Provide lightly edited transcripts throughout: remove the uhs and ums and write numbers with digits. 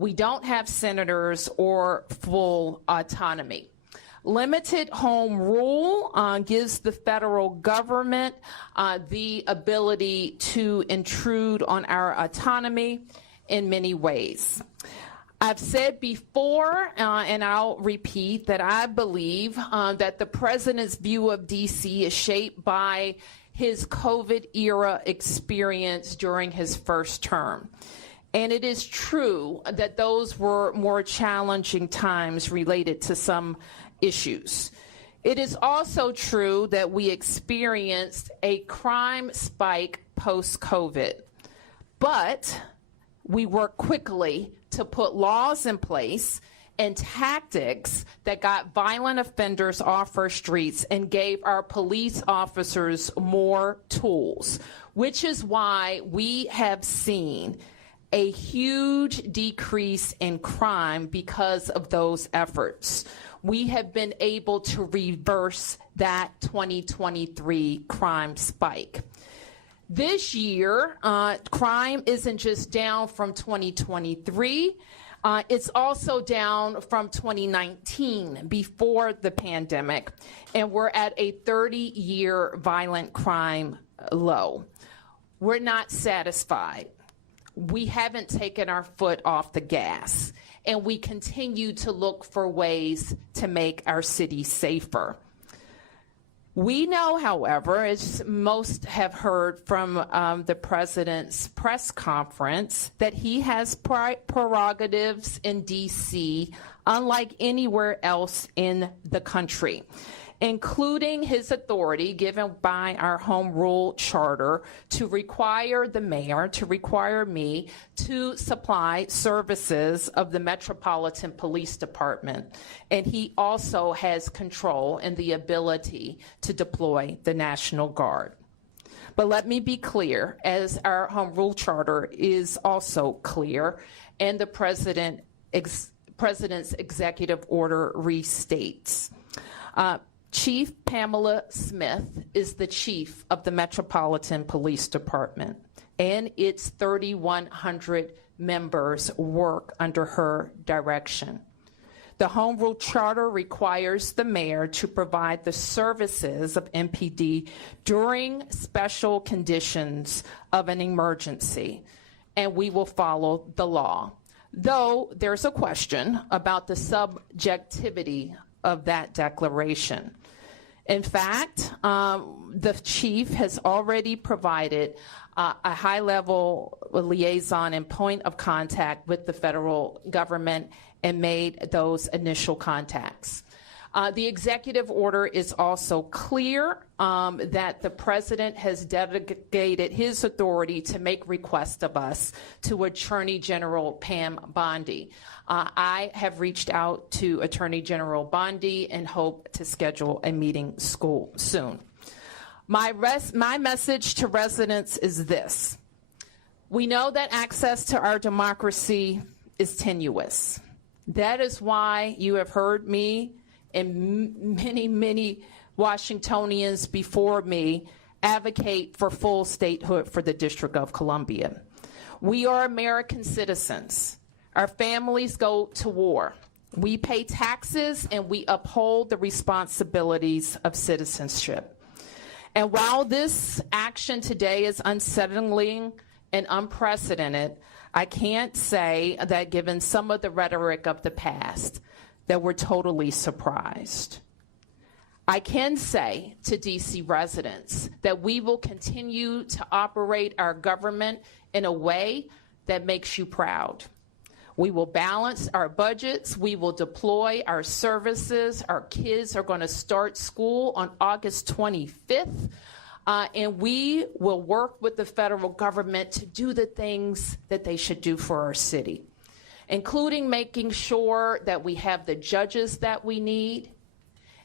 We don't have senators or full autonomy. Limited home rule gives the federal government the ability to intrude on our autonomy in many ways. I've said before, and I'll repeat, that I believe that the president's view of D.C. is shaped by his COVID-era experience during his first term. And it is true that those were more challenging times related to some issues. It is also true that we experienced a crime spike post-COVID, but we worked quickly to put laws in place and tactics that got violent offenders off our streets and gave our police officers more tools, which is why we have seen a huge decrease in crime because of those efforts. We have been able to reverse that 2023 crime spike. This year, crime isn't just down from 2023, it's also down from 2019, before the pandemic, and we're at a 30-year violent crime low. We're not satisfied. We haven't taken our foot off the gas, and we continue to look for ways to make our city safer. We know, however, as most have heard from the president's press conference, that he has prerogatives in D.C. unlike anywhere else in the country, including his authority given by our home rule charter to require the mayor, to require me, to supply services of the Metropolitan Police Department. And he also has control and the ability to deploy the National Guard. But let me be clear, as our home rule charter is also clear, and the president's executive order restates. Chief Pamela Smith is the chief of the Metropolitan Police Department, and its 3,100 members work under her direction. The Home Rule Charter requires the mayor to provide the services of MPD during special conditions of an emergency, and we will follow the law. Though there's a question about the subjectivity of that declaration. In fact, the chief has already provided a high-level liaison and point of contact with the federal government and made those initial contacts. The executive order is also clear that the president has delegated his authority to make requests of us to Attorney General Pam Bondi. I have reached out to Attorney General Bondi and hope to schedule a meeting soon. My message to residents is this. We know that access to our democracy is tenuous. That is why you have heard me and many Washingtonians before me advocate for full statehood for the District of Columbia. We are American citizens. Our families go to war. We pay taxes and we uphold the responsibilities of citizenship. And while this action today is unsettling and unprecedented, I can't say that given some of the rhetoric of the past, that we're totally surprised. I can say to DC residents that we will continue to operate our government in a way that makes you proud. We will balance our budgets. We will deploy our services. Our kids are going to start school on August 25th. And we will work with the federal government to do the things that they should do for our city, including making sure that we have the judges that we need,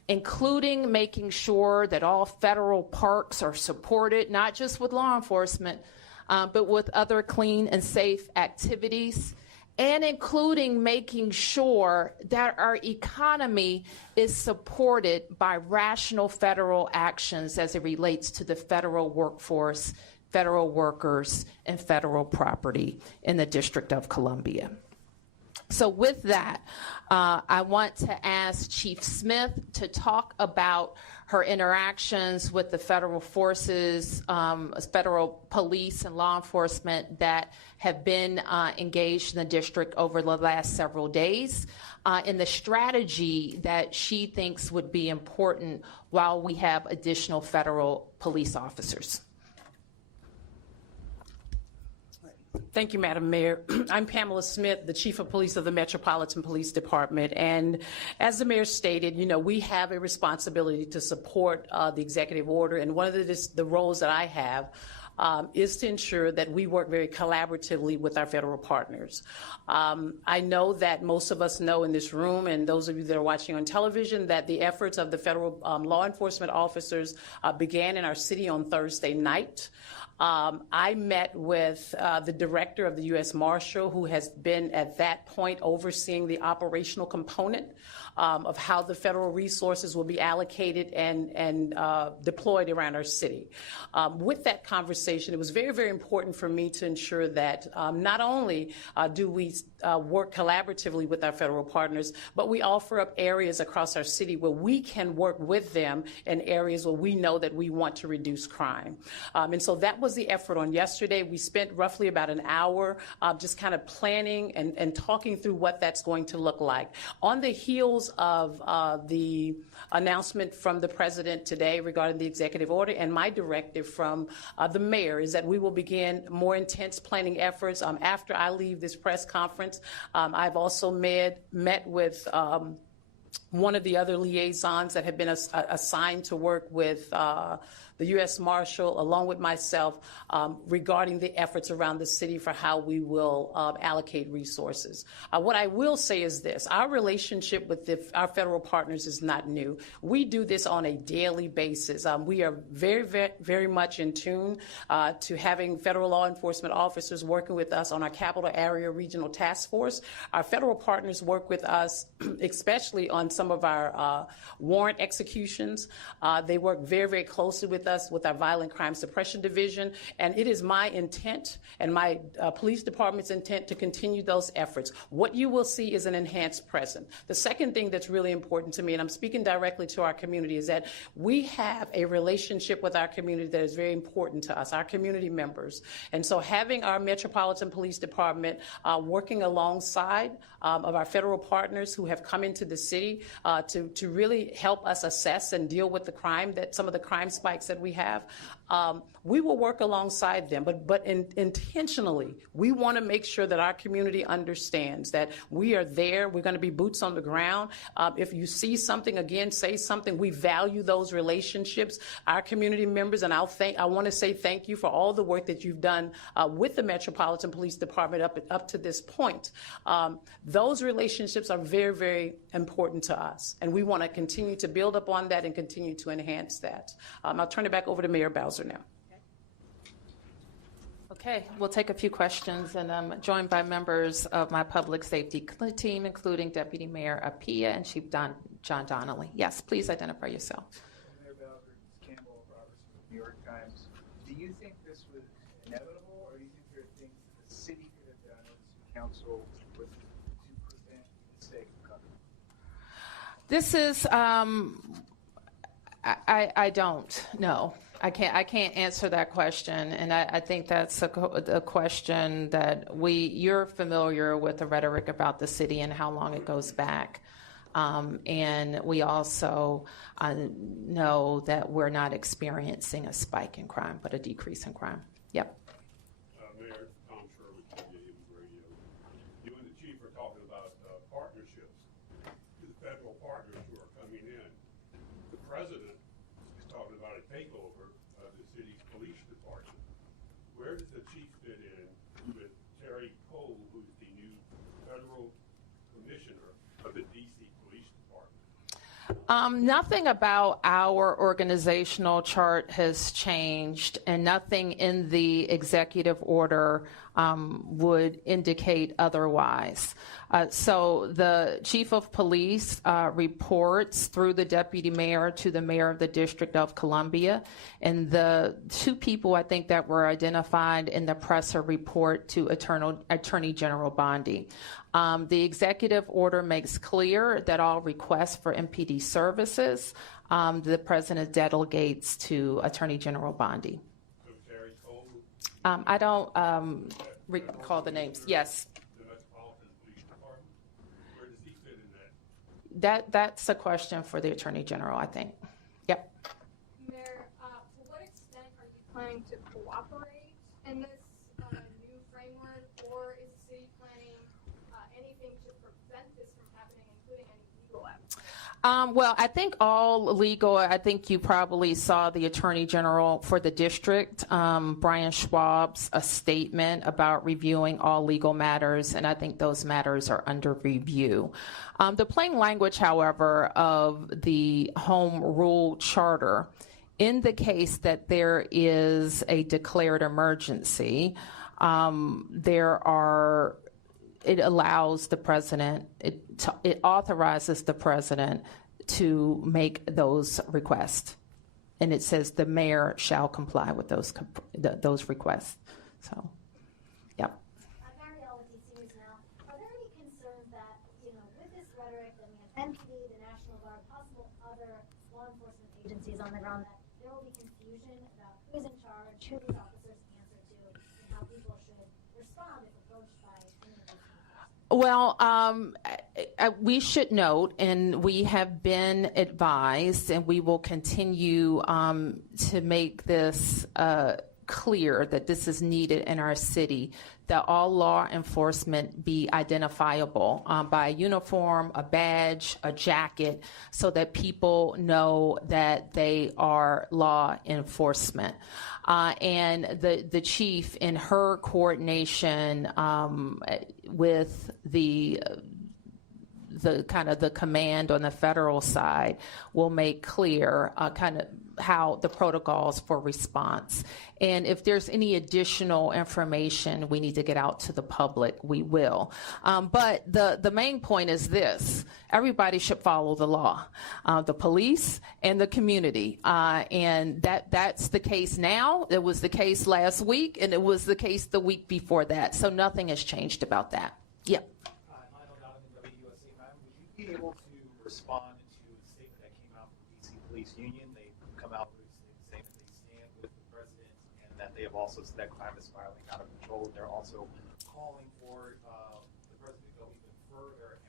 including making sure that all federal parks are supported, not just with law enforcement, but with other clean and safe activities, and including making sure that our economy is supported by rational federal actions as it relates to the federal workforce, federal workers, and federal property in the District of Columbia. So with that, I want to ask Chief Smith to talk about her interactions with the federal forces, federal police and law enforcement that have been engaged in the district over the last several days, and the strategy that she thinks would be important while we have additional federal police officers. Thank you, Madam Mayor. I'm Pamela Smith, the Chief of Police of the Metropolitan Police Department. And as the Mayor stated, we have a responsibility to support the executive order. And one of the roles that I have is to ensure that we work very collaboratively with our federal partners. I know that most of us know in this room, and those of you that are watching on television, that the efforts of the federal law enforcement officers began in our city on Thursday night. I met with the director of the U.S. Marshal, who has been at that point overseeing the operational component of how the federal resources will be allocated and deployed around our city. With that conversation, it was very, very important for me to ensure that not only do we work collaboratively with our federal partners, but we offer up areas across our city where we can work with them in areas where we know that we want to reduce crime. And so that was the effort on yesterday. We spent roughly about an hour just kind of planning and talking through what that's going to look like. On the heels of the announcement from the President today regarding the executive order and my directive from the Mayor is that we will begin more intense planning efforts after I leave this press conference. I've also met with one of the other liaisons that have been assigned to work with the U.S. Marshal, along with myself, regarding the efforts around the city for how we will allocate resources. What I will say is this: our relationship with our federal partners is not new. We do this on a daily basis. We are very, very, very much in tune to having federal law enforcement officers working with us on our Capital Area Regional Task Force. Our federal partners work with us, especially on some of our warrant executions. They work very, very closely with us with our Violent Crime Suppression Division, and it is my intent and my police department's intent to continue those efforts. What you will see is an enhanced presence. The second thing that's really important to me, and I'm speaking directly to our community, is that we have a relationship with our community that is very important to us, our community members. And so having our Metropolitan Police Department working alongside of our federal partners who have come into the city to really help us assess and deal with the crime, that some of the crime spikes that we have, we will work alongside them, but intentionally, we want to make sure that our community understands that we are there. We're going to be boots on the ground. If you see something, again, say something. We value those relationships. Our community members, and I want to say thank you for all the work that you've done with the Metropolitan Police Department up to this point. Those relationships are very, very important to us, and we want to continue to build upon that and continue to enhance that. I'll turn it back over to Mayor Bowser now. Okay, we'll take a few questions, and I'm joined by members of my public safety team, including Deputy Mayor Apia and Chief John Donnelly. Yes, please identify yourself. Mayor Bowser, Campbell Robertson with New York Times. Do you think this was inevitable, or do you think there are things that the city could have done or the city council to prevent the mistake from coming? This is, I don't know. I can't answer that question, and I think that's a question that you're familiar with the rhetoric about the city and how long it goes back. And we also know that we're not experiencing a spike in crime, but a decrease in crime. Yep. Mayor Tom Sherwood, WJLA Radio. You and the chief are talking about partnerships with the federal partners who are coming in. The president is talking about a takeover of the city's police department. Where does the chief fit in with Terry Cole, who's the new federal commissioner of the D.C. Police Department? Nothing about our organizational chart has changed, and nothing in the executive order would indicate otherwise. So the chief of police reports through the deputy mayor to the mayor of the District of Columbia, and the two people I think that were identified in the presser report to Attorney General Bondi. The executive order makes clear that all requests for MPD services, the president delegates to Attorney General Bondi. I don't recall the names. Yes. That's a question for the Attorney General, I think. Yep. Mayor, to what extent are you planning to cooperate in this new framework, or is the city planning anything to prevent this from happening, including any legal efforts? Well, I think all legal, I think you probably saw the Attorney General for the district, Brian Schwab's a statement about reviewing all legal matters, and I think those matters are under review. The plain language, however, of the Home Rule Charter indicates that there is a declared emergency. It allows the president, it authorizes the president to make those requests. And it says the mayor shall comply with those requests. So, yeah. Marielle with DC News Now. Are there any concerns that, with this rhetoric that we have MPD, the National Guard, possible other law enforcement agencies on the ground, that there will be confusion about who's in charge, who these officers answer to, and how people should respond if approached by any of these people? Well, we should note, and we have been advised, and we will continue to make this clear that this is needed in our city, that all law enforcement be identifiable by a uniform, a badge, a jacket, so that people know that they are law enforcement. And the chief, in her coordination with the kind of the command on the federal side, will make clear kind of how the protocols for response. And if there's any additional information we need to get out to the public, we will. But the main point is this: everybody should follow the law, the police and the community. And that's the case now. It was the case last week, and it was the case the week before that. So nothing has changed about that. Yep. Would you be able to respond to the statement that came out from the DC Police Union? They come out with a statement they stand with the president, and that they have also said that crime is spiraling out of control. They're also calling for the president to go even further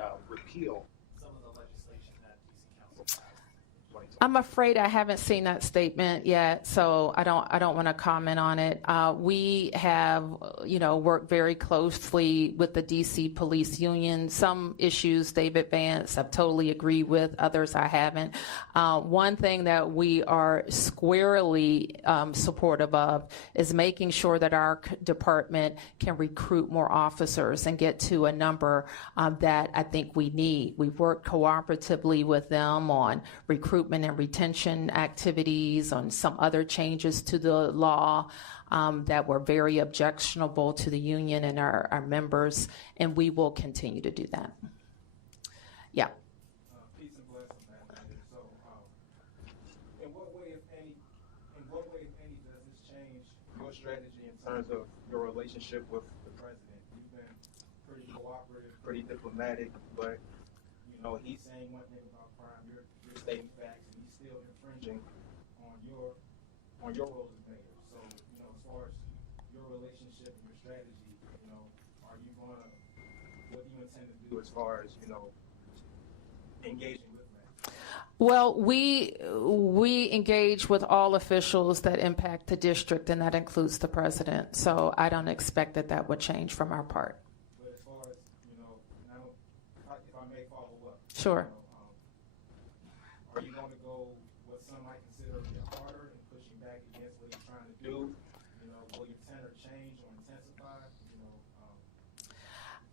and repeal some of the legislation that DC Council passed in 2020. I'm afraid I haven't seen that statement yet, so I don't want to comment on it. We have, worked very closely with the DC Police Union. Some issues they've advanced, I've totally agreed with. Others I haven't. One thing that we are squarely supportive of is making sure that our department can recruit more officers and get to a number that I think we need. We've worked cooperatively with them on recruitment and retention activities, on some other changes to the law that were very objectionable to the union and our members, and we will continue to do that. Yeah. Peace and blessings, man. So, in what way, if any, does this change your strategy in terms of your relationship with the president? You've been pretty cooperative, pretty diplomatic, but he's saying one thing about crime, you're stating facts, and he's still infringing on your role as mayor. So, as far as your relationship and your strategy, what do you intend to do as far as, engaging with me? Well, we engage with all officials that impact the district, and that includes the president. So I don't expect that would change from our part. But as far as, now, if I may follow up. Sure. Are you going to go what some might consider a bit harder and pushing back against what he's trying to do? Will your tenor change or intensify?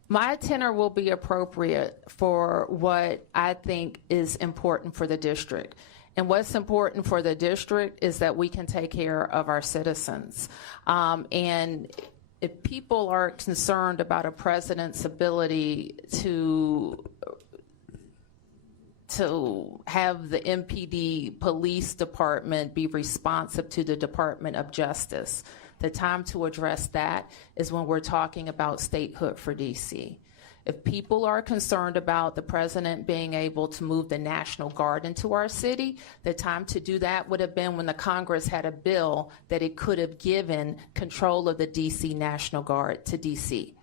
My tenor will be appropriate for what I think is important for the district. And what's important for the district is that we can take care of our citizens. And if people are concerned about a president's ability to have the MPD police department be responsive to the Department of Justice, the time to address that is when we're talking about statehood for DC. If people are concerned about the president being able to move the National Guard into our city, the time to do that would have been when the Congress had a bill that it could have given control of the DC National Guard to DC.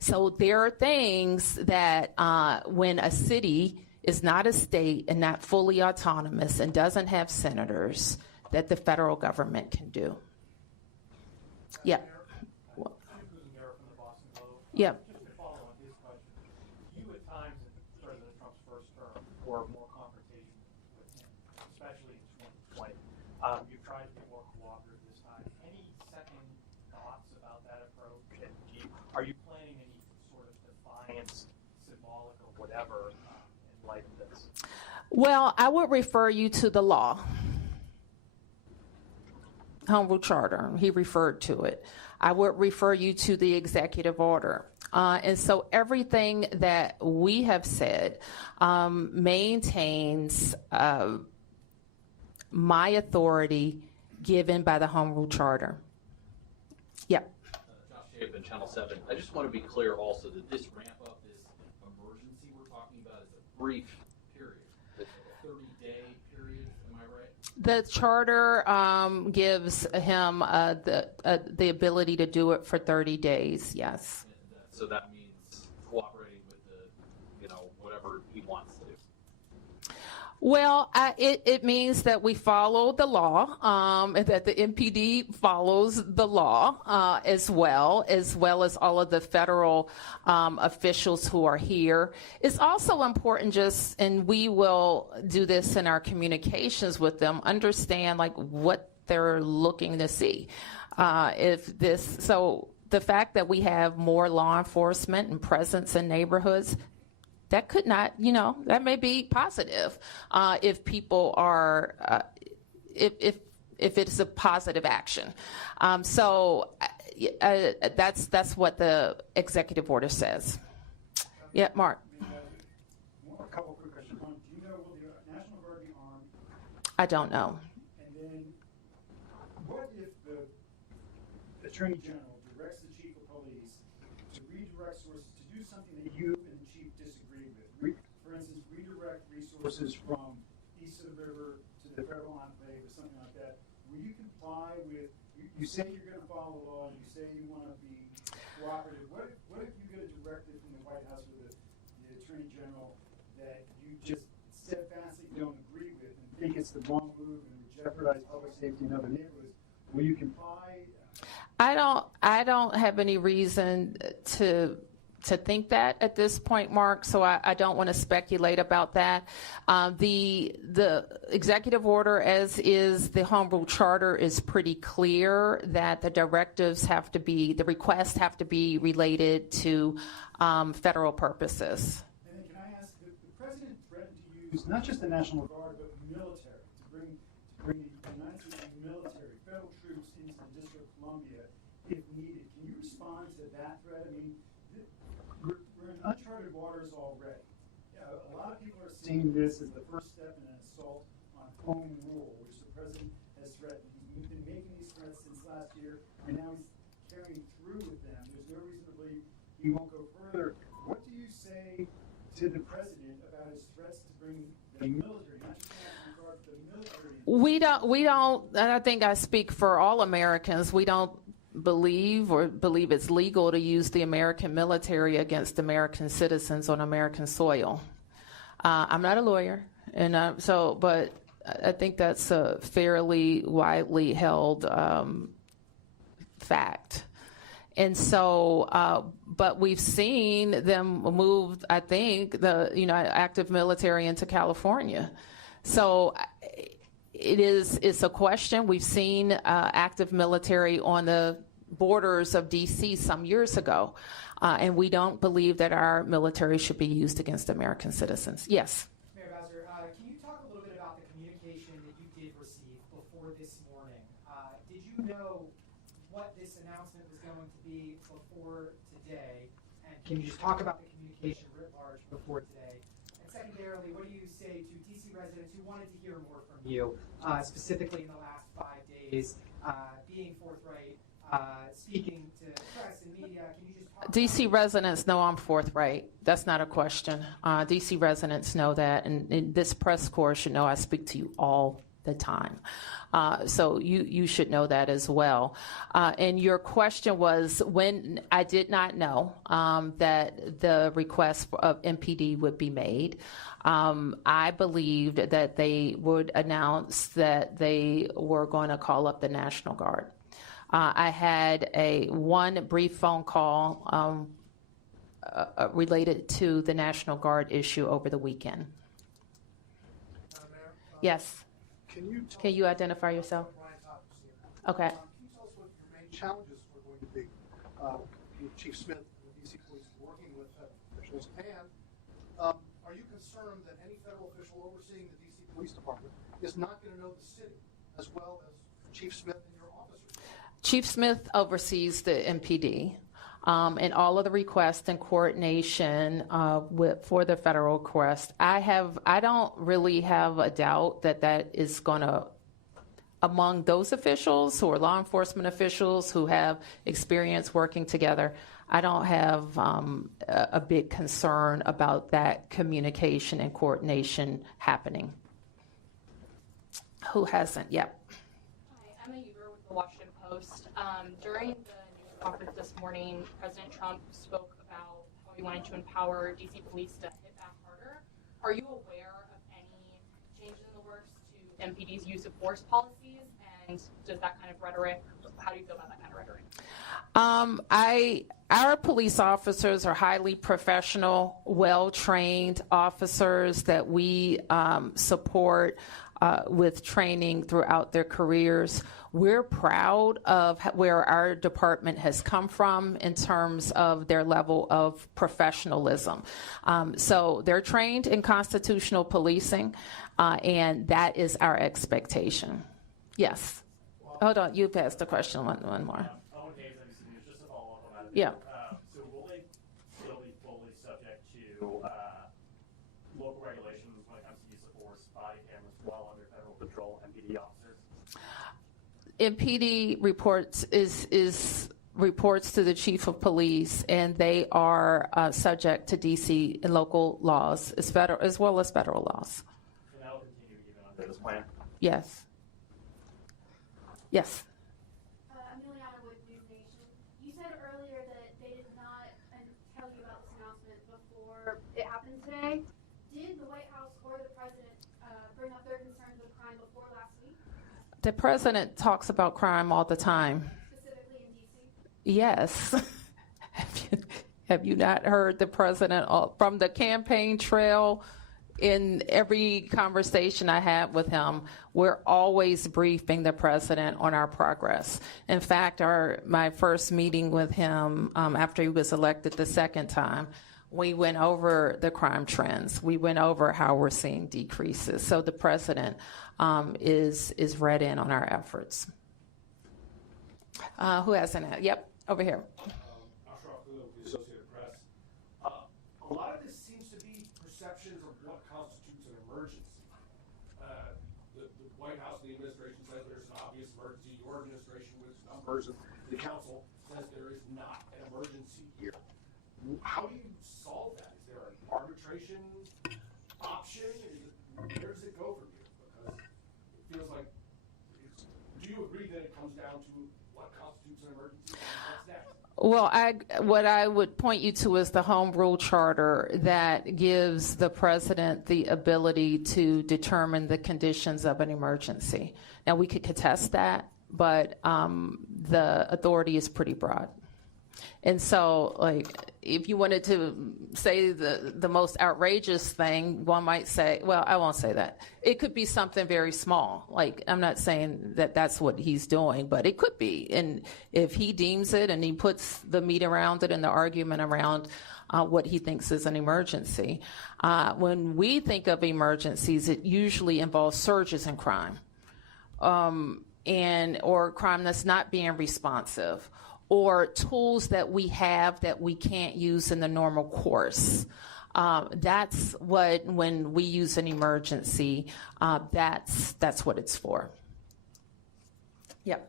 So there are things that when a city is not a state and not fully autonomous and doesn't have senators, that the federal government can do. Yeah. Yeah. Or more confrontation with him, especially in 2020. You've tried to be more cooperative this time. Any second thoughts about that approach? And are you planning any sort of defiance, symbolic or whatever, in light of this? Well, I would refer you to the law, Home Rule Charter. He referred to it. I would refer you to the executive order. And so everything that we have said maintains my authority given by the Home Rule Charter. Yep. Josh Chapin, Channel 7. I just want to be clear also that this ramp up, this emergency we're talking about, is a brief period. It's a 30-day period, am I right? The charter gives him the ability to do it for 30 days, yes. So that means cooperating with the, whatever he wants to do. Well, it means that we follow the law, and that the MPD follows the law as well as all of the federal officials who are here. It's also important and we will do this in our communications with them, understand what they're looking to see. The fact that we have more law enforcement and presence in neighborhoods, that could not, that may be positive if people are, if it's a positive action. That's what the executive order says. Yeah, Mark. A couple quick questions. Do you know, will the National Guard be armed? I don't know. And then, what if the Attorney General directs the Chief of Police to redirect sources to do something that you and the Chief disagree with? For instance, redirect resources from east of the river to the federal enclave or something like that. Will you comply with, you say you're going to follow the law, and you say you want to be cooperative. What if you get a directive from the White House or the Attorney General that you just steadfastly don't agree with and think it's the wrong move and would jeopardize public safety in other neighborhoods? Will you comply? I don't have any reason to think that at this point, Mark, so I don't want to speculate about that. The executive order, as is the Home Rule Charter, is pretty clear that the directives have to be, the requests have to be related to federal purposes. And then can I ask, the president threatened to use not just the National Guard, but military, to bring the United States military, federal troops into the District of Columbia if needed. Can you respond to that threat? I mean, we're in uncharted waters already. A lot of people are seeing this as the first step in an assault on home rule, which the president has threatened. He's been making these threats since last year, and now he's carrying through with them. There's no reason to believe he won't go further. What do you say to the president about his threats to bring the military, not just the National Guard, but the military? We don't, and I think I speak for all Americans, we don't believe it's legal to use the American military against American citizens on American soil. I'm not a lawyer, and but I think that's a fairly widely held fact. And so, but we've seen them move, I think, the active military into California. So it's a question. We've seen active military on the borders of D.C. some years ago, and we don't believe that our military should be used against American citizens. Yes? Mayor Bowser, can you talk a little bit about the communication that you did receive before this morning? Did you know what this announcement was going to be? MPD before today? And can you just talk about the communication writ large before today? And secondarily, what do you say to DC residents who wanted to hear more from you, specifically in the last 5 days, being forthright, speaking to press and media? Can you just talk DC residents know I'm forthright. That's not a question. DC residents know that, and this press corps should know I speak to you all the time. So you should know that as well. And your question was when I did not know that the request of MPD would be made. I believed that they would announce that they were going to call up the National Guard. I had one brief phone call related to the National Guard issue over the weekend. Yes. Can you identify yourself? Okay. Can you tell us what your main challenges were going to be? Chief Smith and the DC Police working with officials, and are you concerned that any federal official overseeing the DC Police Department is not going to know the city as well as Chief Smith and your officers? Chief Smith oversees the MPD. And all of the requests and coordination for the federal request. I don't really have a doubt that is going to, among those officials who are law enforcement officials who have experience working together, I don't have a big concern about that communication and coordination happening. Who hasn't? Yep. Hi, Emma Huber with the Washington Post. During the conference this morning, President Trump spoke about how he wanted to empower DC police to hit back harder. Are you aware of any change in the works to MPD's use of force policies? And does that kind of rhetoric, how do you feel about that kind of rhetoric? Our police officers are highly professional, well-trained officers that we support with training throughout their careers. We're proud of where our department has come from in terms of their level of professionalism. So they're trained in constitutional policing, and that is our expectation. Yes. Hold on, you passed the question one more. Just to follow up on that. Yeah. So will they still be fully subject to local regulations when it comes to use of force, body cameras while under federal patrol, MPD officers? MPD reports to the chief of police, and they are subject to DC and local laws as well as federal laws. And that will continue even under this plan? Yes. Yes. Emiliana with News Nation. You said earlier that they did not tell you about this announcement before it happened today. Did the White House or the president bring up their concerns with crime before last week? The president talks about crime all the time. Specifically in D.C.? Yes. Have you not heard the president from the campaign trail? In every conversation I had with him, we're always briefing the president on our progress. In fact, my first meeting with him after he was elected the second time, we went over the crime trends. We went over how we're seeing decreases. So the president is read in on our efforts. Who has an ad? Yep, over here. The Associated Press. A lot of this seems to be perceptions of what constitutes an emergency. The White House and the administration says there's an obvious emergency. Your administration, with numbers, and the council says there is not an emergency here. How do you solve that? Is there an arbitration option? Where does it go from here? Because it feels like, do you agree that it comes down to what constitutes an emergency? What's next? Well, what I would point you to is the Home Rule Charter that gives the president the ability to determine the conditions of an emergency. Now, we could contest that, but the authority is pretty broad. And so, if you wanted to say the most outrageous thing, one might say, well, I won't say that. It could be something very small. I'm not saying that that's what he's doing, but it could be. And if he deems it and he puts the meat around it and the argument around what he thinks is an emergency. When we think of emergencies, it usually involves surges in crime or crime that's not being responsive, or tools that we have that we can't use in the normal course. That's what, when we use an emergency, that's what it's for. Yep.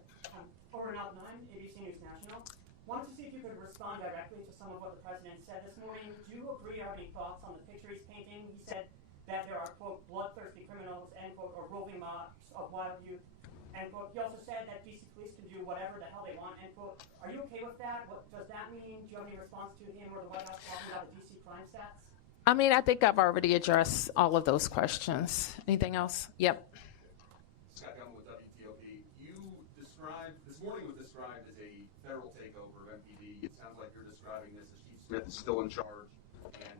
Over and out 9, ABC News National. Wanted to see if you could respond directly to some of what the president said this morning. Do you agree or have any thoughts on the picture he's painting? He said that there are, quote, bloodthirsty criminals, end quote, or roving mobs of wild youth, end quote. He also said that DC police can do whatever the hell they want, end quote. Are you okay with that? What does that mean? Do you have any response to him or the White House talking about the DC crime stats? I mean, I think I've already addressed all of those questions. Anything else? Yep. Scott Gellman with WTOP. You described, this morning was described as a federal takeover of MPD. It sounds like you're describing this as Chief Smith is still in charge and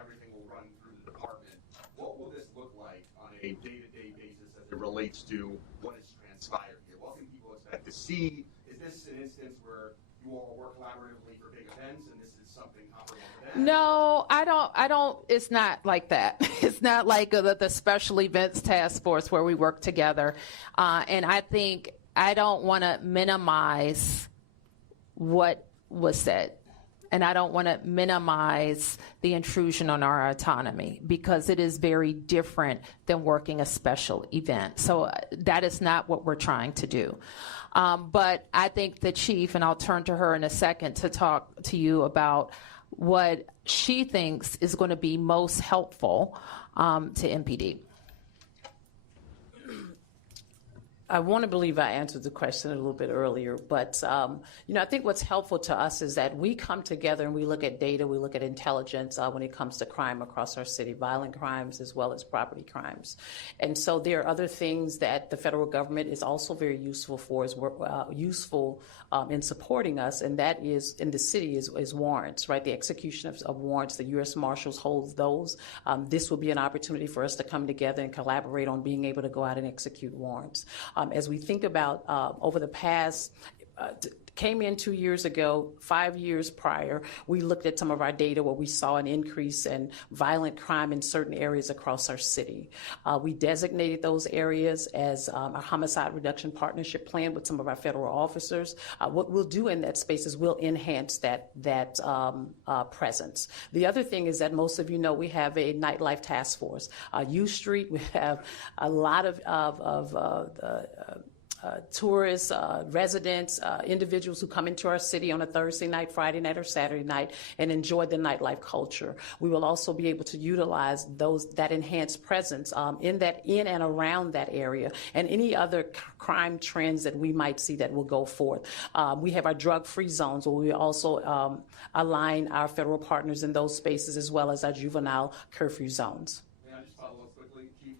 everything will run through the department. What will this look like on a day-to-day basis as it relates to what has transpired here? What can people expect to see? Is this an instance where you all work collaboratively for big events and this is something comparable to that? No, I don't, it's not like that. It's not like the special events task force where we work together. And I think I don't want to minimize what was said. And I don't want to minimize the intrusion on our autonomy because it is very different than working a special event. So that is not what we're trying to do. But I think the chief, and I'll turn to her in a second to talk to you about what she thinks is going to be most helpful to MPD. I want to believe I answered the question a little bit earlier, but I think what's helpful to us is that we come together and we look at data, we look at intelligence when it comes to crime across our city, violent crimes as well as property crimes. And so there are other things that the federal government is also very useful for, in supporting us, and that is in the city is warrants, right? The execution of warrants, the U.S. Marshals holds those. This will be an opportunity for us to come together and collaborate on being able to go out and execute warrants. As we think about over the past, came in 2 years ago, 5 years prior, we looked at some of our data where we saw an increase in violent crime in certain areas across our city. We designated those areas as a homicide reduction partnership plan with some of our federal officers. What we'll do in that space is we'll enhance that presence. The other thing is that most of you know we have a nightlife task force. U Street, we have a lot of tourists, residents, individuals who come into our city on a Thursday night, Friday night, or Saturday night and enjoy the nightlife culture. We will also be able to utilize that enhanced presence in and around that area and any other crime trends that we might see that will go forth. We have our drug-free zones where we also align our federal partners in those spaces as well as our juvenile curfew zones. May I just follow up quickly, Chief?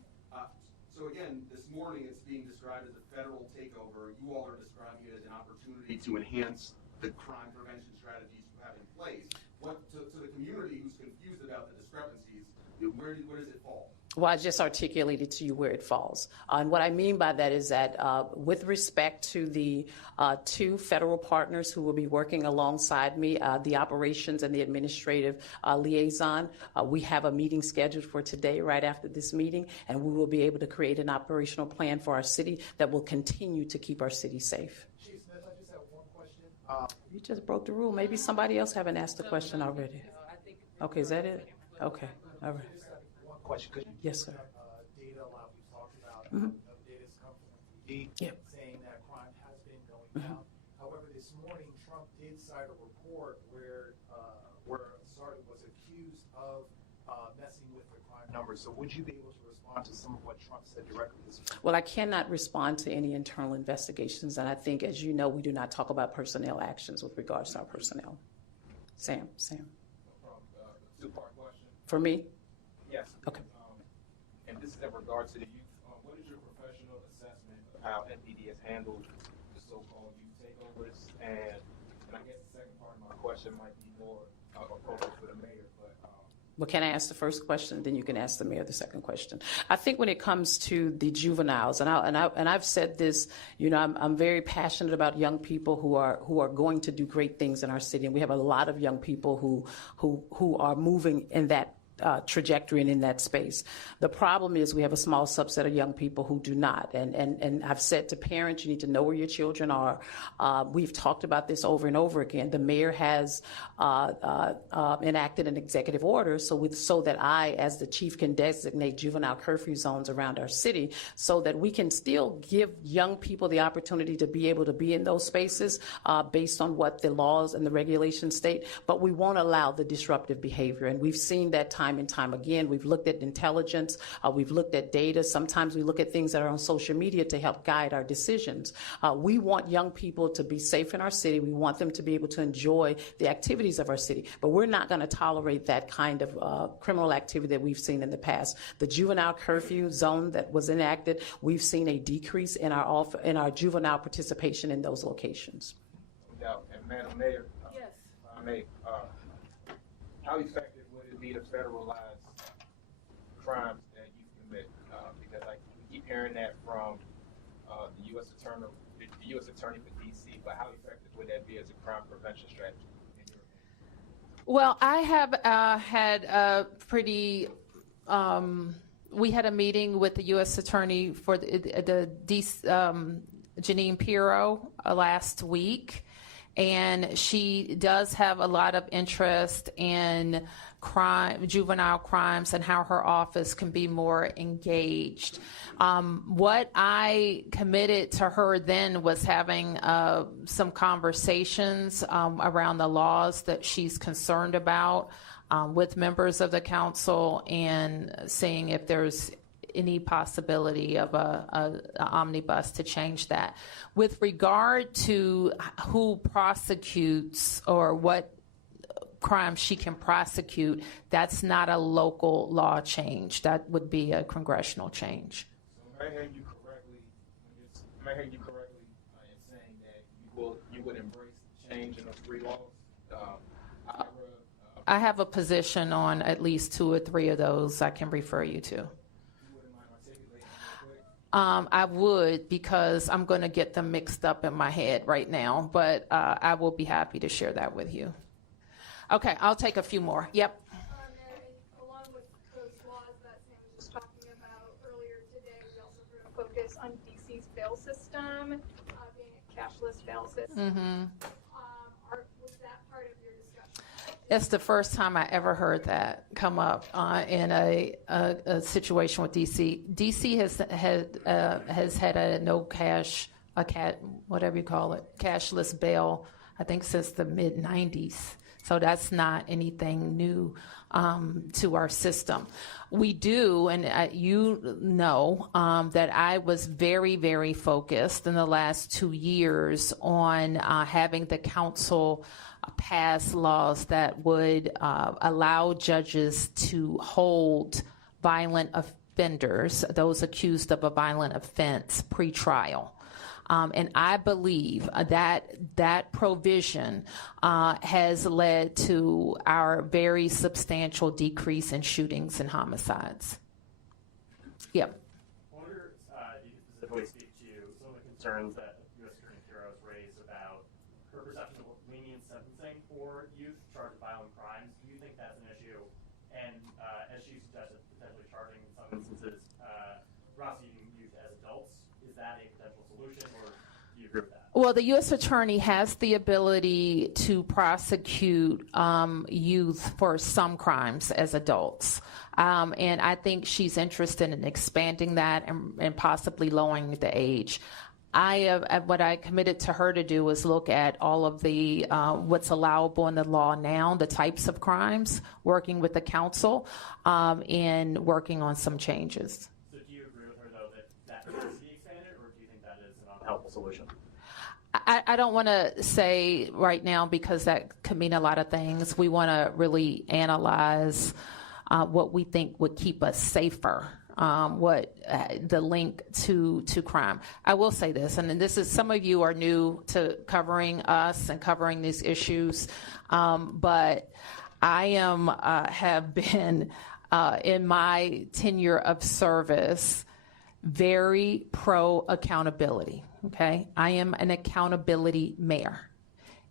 So again, this morning it's being described as a federal takeover. You all are describing it as an opportunity to enhance the crime prevention strategies you have in place. To the community who's confused about the discrepancies, where does it fall? Well, I just articulated to you where it falls. And what I mean by that is that with respect to the two federal partners who will be working alongside me, the operations and the administrative liaison, we have a meeting scheduled for today right after this meeting, and we will be able to create an operational plan for our city that will continue to keep our city safe. Chief Smith, I just have one question. You just broke the rule. Maybe somebody else haven't asked the question already. Okay, is that it? Okay, all right. Question. Could you yes, sir. Data a lot we've talked about, data has come from MPD saying that crime has been going down. However, this morning Trump did cite a report where a sergeant was accused of messing with the crime numbers. So would you be able to respond to some of what Trump said directly this morning? Well, I cannot respond to any internal investigations, and I think, as you know, we do not talk about personnel actions with regards to our personnel. Sam. Two-part question. For me? Yes. Okay. And this is in regards to the youth. What is your professional assessment of how NPD has handled the so-called youth takeovers? And I guess the second part of my question might be more appropriate for the mayor. Well, can I ask the first question? Then you can ask the mayor the second question. I think when it comes to the juveniles, and I've said this, I'm very passionate about young people who are going to do great things in our city, and we have a lot of young people who are moving in that trajectory and in that space. The problem is we have a small subset of young people who do not. And I've said to parents, you need to know where your children are. We've talked about this over and over again. The mayor has enacted an executive order so that I, as the chief, can designate juvenile curfew zones around our city so that we can still give young people the opportunity to be able to be in those spaces based on what the laws and the regulations state, but we won't allow the disruptive behavior. And we've seen that time and time again. We've looked at intelligence, we've looked at data. Sometimes we look at things that are on social media to help guide our decisions. We want young people to be safe in our city. We want them to be able to enjoy the activities of our city, but we're not going to tolerate that kind of criminal activity that we've seen in the past. The juvenile curfew zone that was enacted, we've seen a decrease in our juvenile participation in those locations. No doubt. And Madam Mayor, how effective would it be to federalize crimes that you commit? Because we keep hearing that from the U.S. Attorney for D.C., but how effective would that be as a crime prevention strategy? Well, I have had a pretty. We had a meeting with the U.S. Attorney for the Janine Piro last week, and she does have a lot of interest in juvenile crimes and how her office can be more engaged. What I committed to her then was having some conversations around the laws that she's concerned about with members of the council and seeing if there's any possibility of an omnibus to change that. With regard to who prosecutes or what crimes she can prosecute, that's not a local law change. That would be a congressional change. So am I hearing you correctly in saying that you would embrace the change in those three laws? I have a position on at least 2 or 3 of those I can refer you to. I would, because I'm going to get them mixed up in my head right now, but I will be happy to share that with you. Okay, I'll take a few more. Yep. Along with those laws that Sam was just talking about earlier today, we also heard a focus on DC's bail system, being a cashless bail system. Mm-hmm. Was that part of your discussion? It's the first time I ever heard that come up in a situation with DC. DC has had a no cash, whatever you call it, cashless bail, I think since the mid-90s. So that's not anything new to our system. We do, and you know, that I was very, very focused in the last 2 years on having the council pass laws that would allow judges to hold violent offenders, those accused of a violent offense, pre-trial. And I believe that provision has led to our very substantial decrease in shootings and homicides. Yep. I wonder if you could specifically speak to some of the concerns that U.S. Attorney Piro has raised about her perception of lenient sentencing for youth charged with violent crimes. Do you think that's an issue? And as she suggested, potentially charging in some instances prosecuting youth as adults, is that a potential solution, or do you agree with that? Well, the U.S. Attorney has the ability to prosecute youth for some crimes as adults. And I think she's interested in expanding that and possibly lowering the age. What I committed to her to do was look at all of the what's allowable in the law now, the types of crimes, working with the council, and working on some changes. So do you agree with her, though, that needs to be expanded, or do you think that is an unhelpful solution? I don't want to say right now, because that could mean a lot of things. We want to really analyze what we think would keep us safer, what the link to crime. I will say this, and this is, some of you are new to covering us and covering these issues, but I have been in my tenure of service very pro accountability. Okay, I am an accountability mayor.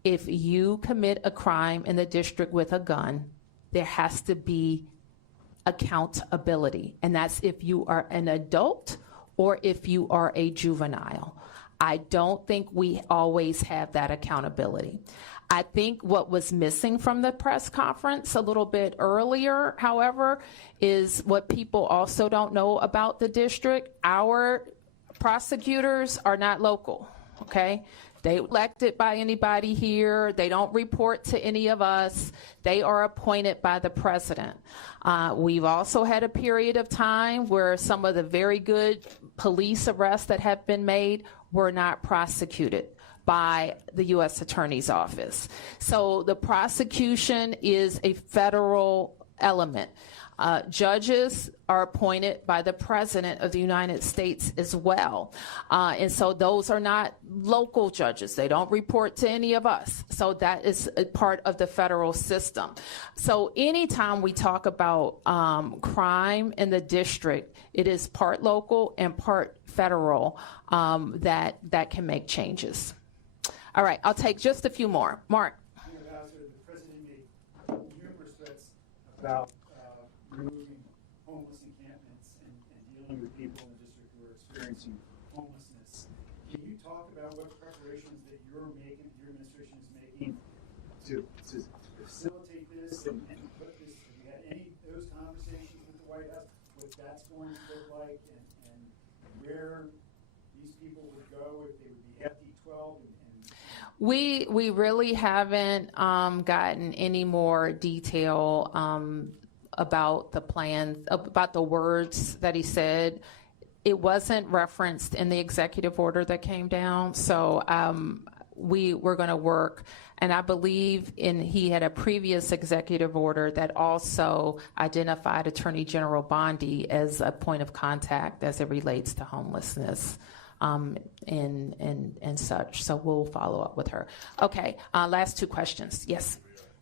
If you commit a crime in the district with a gun, there has to be accountability, and that's if you are an adult or if you are a juvenile. I don't think we always have that accountability. I think what was missing from the press conference a little bit earlier, however, is what people also don't know about the district. Our prosecutors are not local, okay? They elected by anybody here. They don't report to any of us. They are appointed by the president. We've also had a period of time where some of the very good police arrests that have been made were not prosecuted by the U.S. Attorney's Office. So the prosecution is a federal element. Judges are appointed by the President of the United States as well. And so those are not local judges. They don't report to any of us. So that is a part of the federal system. So anytime we talk about crime in the district, it is part local and part federal that can make changes. All right, I'll take just a few more. Mark. Mayor Bowser, the president made numerous threats about removing homeless encampments and dealing with people in the district who are experiencing homelessness. Can you talk about what preparations that you're making, your administration is making to facilitate this and put this, have you had any of those conversations with the White House, what that's going to look like and where these people would go if they would be FD12 We really haven't gotten any more detail about the plan, about the words that he said. It wasn't referenced in the executive order that came down, so we're going to work. And I believe he had a previous executive order that also identified Attorney General Bondi as a point of contact as it relates to homelessness. And such. So we'll follow up with her. Okay, last two questions. Yes.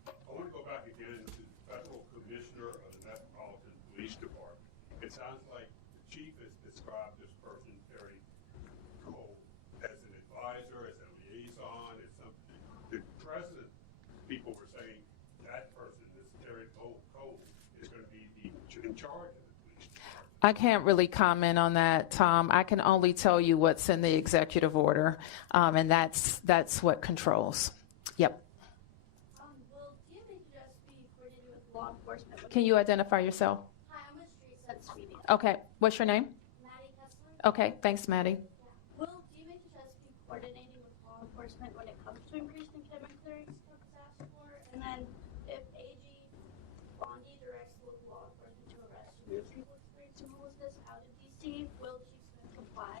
I want to go back again to the federal commissioner of the Metropolitan Police Department. It sounds like the chief has described this person, Terry Cole, as an advisor, as a liaison, as something. The president, people were saying that person, this Terry Cole, is going to be in charge of it. I can't really comment on that, Tom. I can only tell you what's in the executive order, and that's what controls. Yep. Will DMH just be coordinated with law enforcement? Can you identify yourself? Hi, I'm with Street Sense Speeding. Okay. What's your name? Maddie Kessler. Okay. Thanks, Maddie. Yeah. Will DMH just be coordinating with law enforcement when it comes to increasing commitment clearance for disaster floor? And then if AG Bondi directs local law enforcement to arrest people experiencing homelessness out of DC, will Chief Smith comply?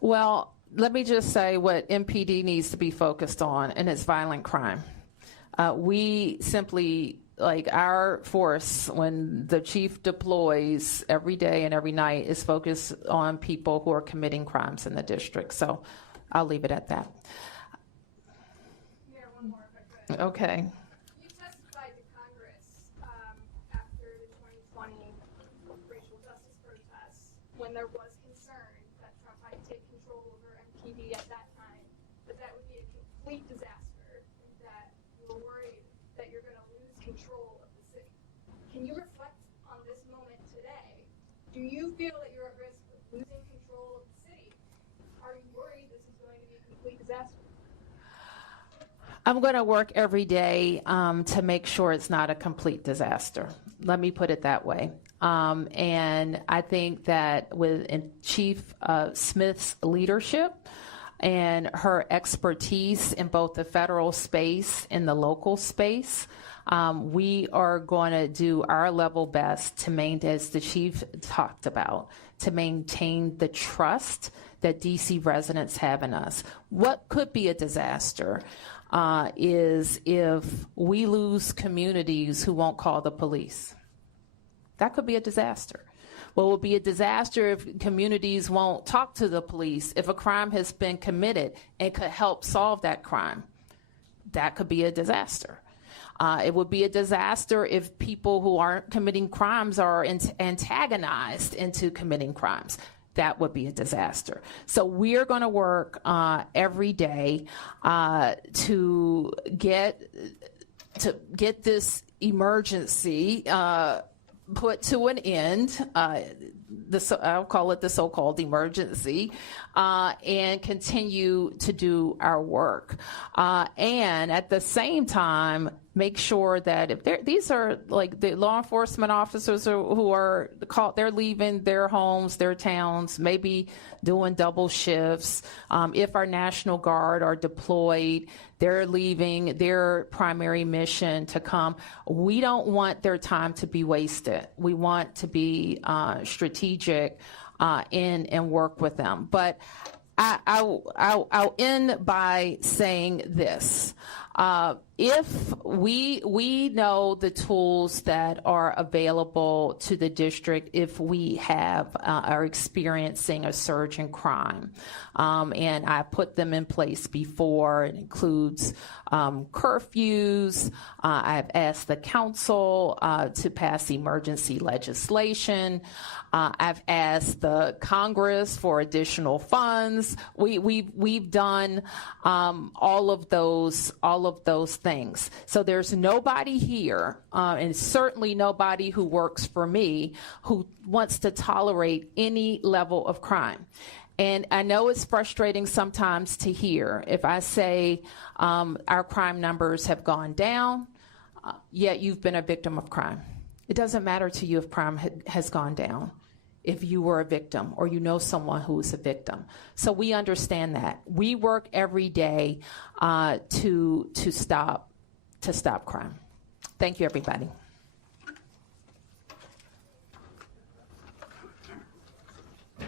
Well, let me just say what MPD needs to be focused on, and it's violent crime. We simply, like our force, when the chief deploys every day and every night, is focused on people who are committing crimes in the district. So I'll leave it at that. Mayor, one more if I could. Okay. You testified to Congress after the 2020 racial justice protests when there was concern that Trump might take control over MPD at that time, but that would be a complete disaster, and that you were worried that you're going to lose control of the city. Can you reflect on this moment today? Do you feel that you're at risk of losing control of the city? Are you worried this is going to be a complete disaster? I'm going to work every day to make sure it's not a complete disaster. Let me put it that way. And I think that with Chief Smith's leadership and her expertise in both the federal space and the local space, we are going to do our level best to maintain, as the chief talked about, to maintain the trust that DC residents have in us. What could be a disaster is if we lose communities who won't call the police. That could be a disaster. What will be a disaster if communities won't talk to the police if a crime has been committed and could help solve that crime. That could be a disaster. It would be a disaster if people who aren't committing crimes are antagonized into committing crimes. That would be a disaster. So we're going to work every day to get this emergency put to an end, I'll call it the so-called emergency, and continue to do our work. And at the same time, make sure that if these are like the law enforcement officers who are called, they're leaving their homes, their towns, maybe doing double shifts. If our National Guard are deployed, they're leaving their primary mission to come. We don't want their time to be wasted. We want to be strategic and work with them. But I'll end by saying this. If we know the tools that are available to the district if we are experiencing a surge in crime, and I put them in place before. It includes curfews. I've asked the council to pass emergency legislation. I've asked the Congress for additional funds. We've done all of those things. So there's nobody here, and certainly nobody who works for me, who wants to tolerate any level of crime. And I know it's frustrating sometimes to hear if I say our crime numbers have gone down, yet you've been a victim of crime. It doesn't matter to you if crime has gone down, if you were a victim or you know someone who is a victim. So we understand that. We work every day to stop crime. Thank you, everybody.